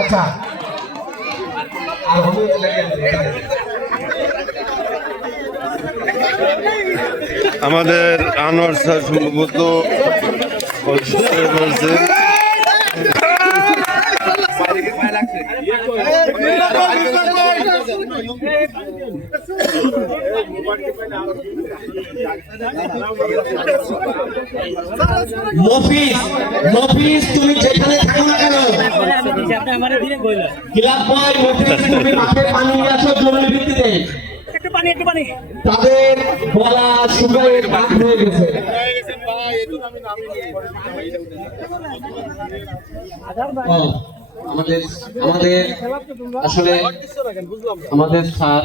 আচ্ছা আমাদের আনোয়ার স্যার সম্ভবত বলছে মফিজ তুমি যেখানে থাকো না কেন ক্লাব বয় মফিজ তুমি মাঠে পানি নিয়ে আসো জরুরি ভিত্তিতে তাদের গলা শুকায় বাদ হয়ে গেছে আমাদের আসলে আমাদের স্যার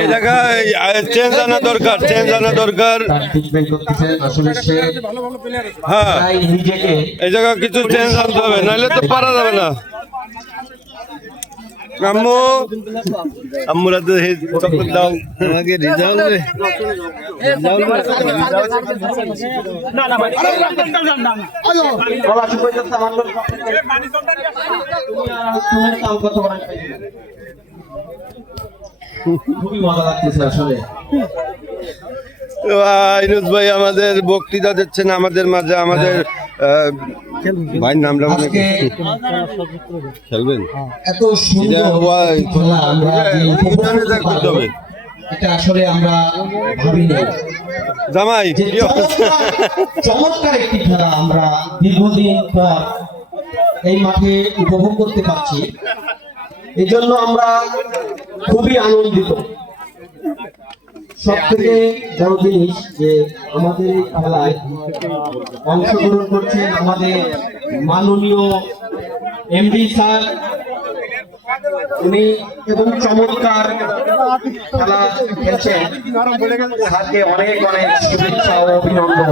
এই জায়গায় চেঞ্জ আনা দরকার আসলে সে হ্যাঁ নিজেকে এই জায়গা কিছু চেঞ্জ আনতে হবে নাহলে তো পারা যাবে না আম্মুরা তো চকলেট দাও আমাকে রিজাল্ট রে খুবই মজা লাগতেছে আসলে ইনুস ভাই আমাদের বক্তৃতা দিচ্ছেন আমাদের মাঝে আমাদের ভাইয়ের নামটা মনে খেলবেন এত সুন্দর খেলা আমরা এটা আসলে আমরা ভাবিনি জামাই চমৎকার একটি খেলা আমরা দীর্ঘদিন পর এই মাঠে উপভোগ করতে পারছি এই জন্য আমরা খুবই আনন্দিত সব থেকে বড় জিনিস যে আমাদের এই খেলায় অংশগ্রহণ করছেন আমাদের মাননীয় এমডি স্যার উনি এবং চমৎকার খেলা খেলছেন স্যারকে অনেক অনেক শুভেচ্ছা ও অভিনন্দন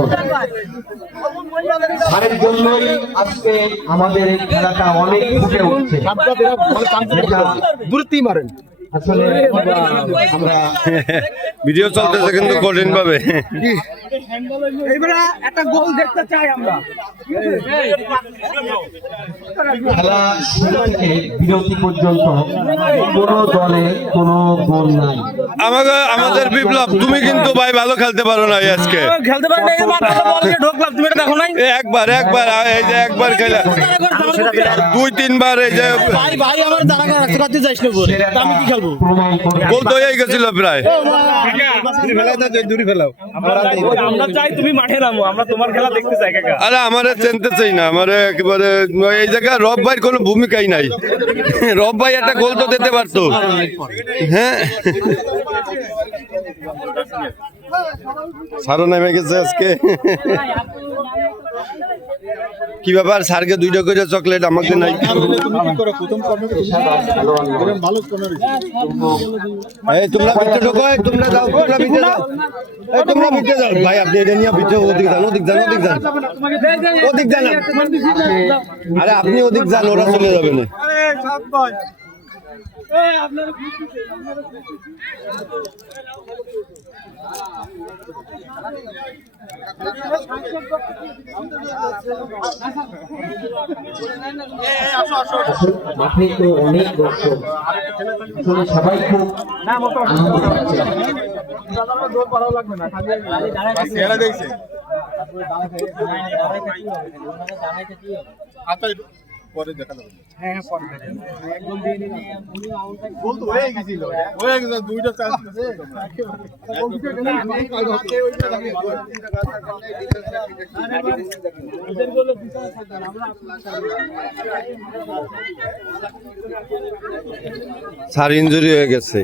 স্যারের জন্যই আজকে আমাদের এই খেলাটা অনেক ফুটে উঠছে দূরত্বই মারেন আসলে আমরা ভিডিও চলতেছে কিন্তু কঠিন ভাবে এইবারে একটা গোল দেখতে চাই আমরা খেলা শুরু থেকে বিরতি পর্যন্ত কোনো দলে কোনো গোল নাই আমাদের বিপ্লব তুমি কিন্তু ভাই ভালো খেলতে পারো না আজকে খেলতে পারেন এই মাত্র বল দিয়ে ঢোকলাম তুমি এটা দেখো নাই একবার এই যে একবার খেলা দুই তিনবার এই যে ভাই আমার দাঁড়া রাখতে যাইছ না বল আমি কি খেলবো গোল তো হয়ে গেছিল প্রায় দূরে ফেলাও আমরা চাই তুমি মাঠে নামো আমরা তোমার খেলা দেখতে চাই কাকা আরে আমারে চিনতে চাই না আমারে একেবারে এই জায়গায় রব ভাইয়ের কোনো ভূমিকাই নাই রব ভাই একটা গোল তো দিতে পারতো হ্যাঁ সারও নেমে গেছে আজকে কি ব্যাপার স্যারকে দুইটা করে চকলেট আমাকে নাই এই তোমরা ভিতরে ঢোকো তোমরা যাও তোমরা ভিতরে যাও ভাই আপনি এটা নিয়ে ভিতরে ওদিক যান আরে আপনি ওদিক যান ওরা চলে যাবে না মাঠে তো অনেক দর্শক আসলে সবাই খুব আনন্দ পাচ্ছে পরে দেখা যাবে হ্যাঁ পরে একদম দিয়ে নিয়ে গোল তো হয়ে গেছিল দুইটা চান্স আছে স্যার ইনজুরি হয়ে গেছে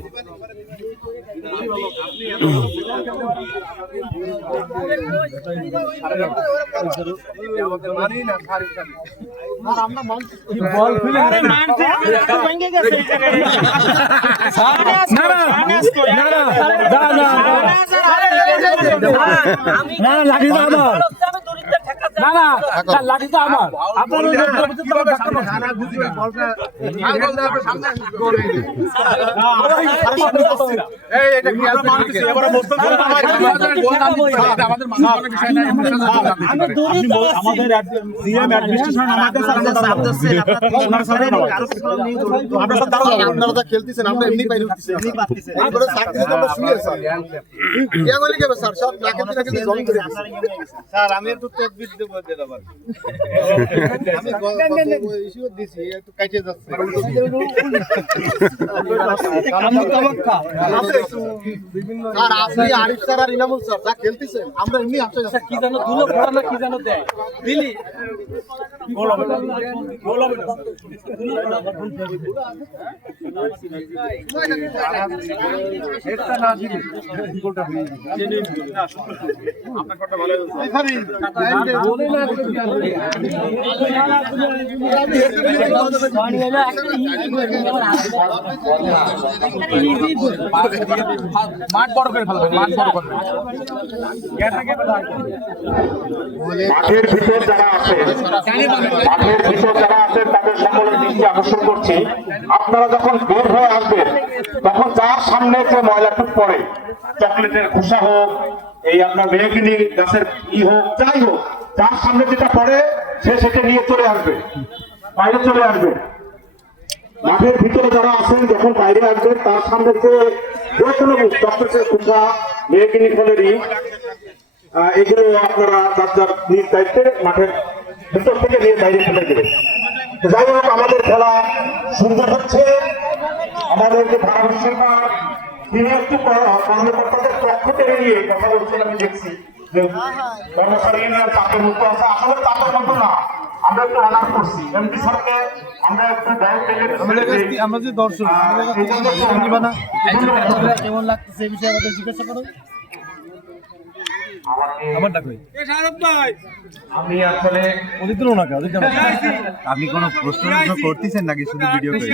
না না স্যার লাঠি তো আমার আপনার ওই লোকটার ভিতরে তো ধাক্কা মারছে। না বুঝি বলটা আর বলটা আপনার সামনে গোল হয়ে গেছে এই এটা কি আপনি মারতেছে এবারে মোস্তাক আমাদের মানুষের বিষয় না আমরা দৌড়ে তো আসছি। আমাদের সিএম অ্যাডমিনিস্ট্রেশন আমাদের স্যার আমরা চাপ দিচ্ছি আপনারা স্যার আমরা স্যার দাঁড়াও আপনারা যা খেলতেছেন আমরা এমনি বাইরে উঠতেছি এমনি পাচ্ছি এবারে সাকসেস আমরা শুনি স্যার ইয়া বলি কেবে স্যার সব না খেলতে না খেলতে জং করে স্যার আমি একটু তদবির দেব দেব আমি ইস্যু দিছি একটু কাটে যাচ্ছে স্যার আপনি আরিফ স্যার আর ইনামুল স্যার যা খেলতেছেন আমরা এমনি হাসতে যাচ্ছি কি জানো দুলো পড়া না কি জানো দেয় দিলি গোল হবে গোল হবে এটা না দিলে গোলটা হয়ে যাবে আপনার কথা ভালো বলে না মাঠ বড় করে ফেলবে মাঠ বড় করে মাঠের ভিতর যারা আছেন তাদের সকলের দৃষ্টি আকর্ষণ করছি, আপনারা যখন বের হয়ে আসবেন তখন যার সামনে যে ময়লাটুক পড়ে, চকলেটের খোসা হোক, এই আপনার মেহগিনি গাছের হোক, যাই হোক, যার সামনে যেটা পড়ে সে সেটা নিয়ে চলে আসবে, বাইরে চলে আসবে। মাঠের ভিতরে যারা আছেন যখন বাইরে আসবেন তার সামনে যে কোনো চকলেটের খোসা, মেহগিনি ফলের এগুলো আপনারা যার নিজ দায়িত্বে মাঠের ভিতর থেকে নিয়ে বাইরে ফেলে দেবেন। যাই হোক, আমাদের খেলা সুন্দর হচ্ছে। আমাদের যে ধারাভাষ্যকার তিনি একটু কর্মকর্তাদের পক্ষ থেকে নিয়ে কথা বলছেন, আমি দেখছি যে কর্মচারী চাপের মধ্যে আছে। আসলে চাপের মতো না, আমরা একটু অনার করছি এমপি স্যারকে, আমরা একটু আমরা যে দর্শক কেমন লাগতেছে এই বিষয়ে আমাদের জিজ্ঞাসা করো আমারটা কই আমি আসলে ওদিক দিল না কে ওদিক আপনি কোনো প্রশ্ন করতেছেন নাকি শুধু ভিডিও করে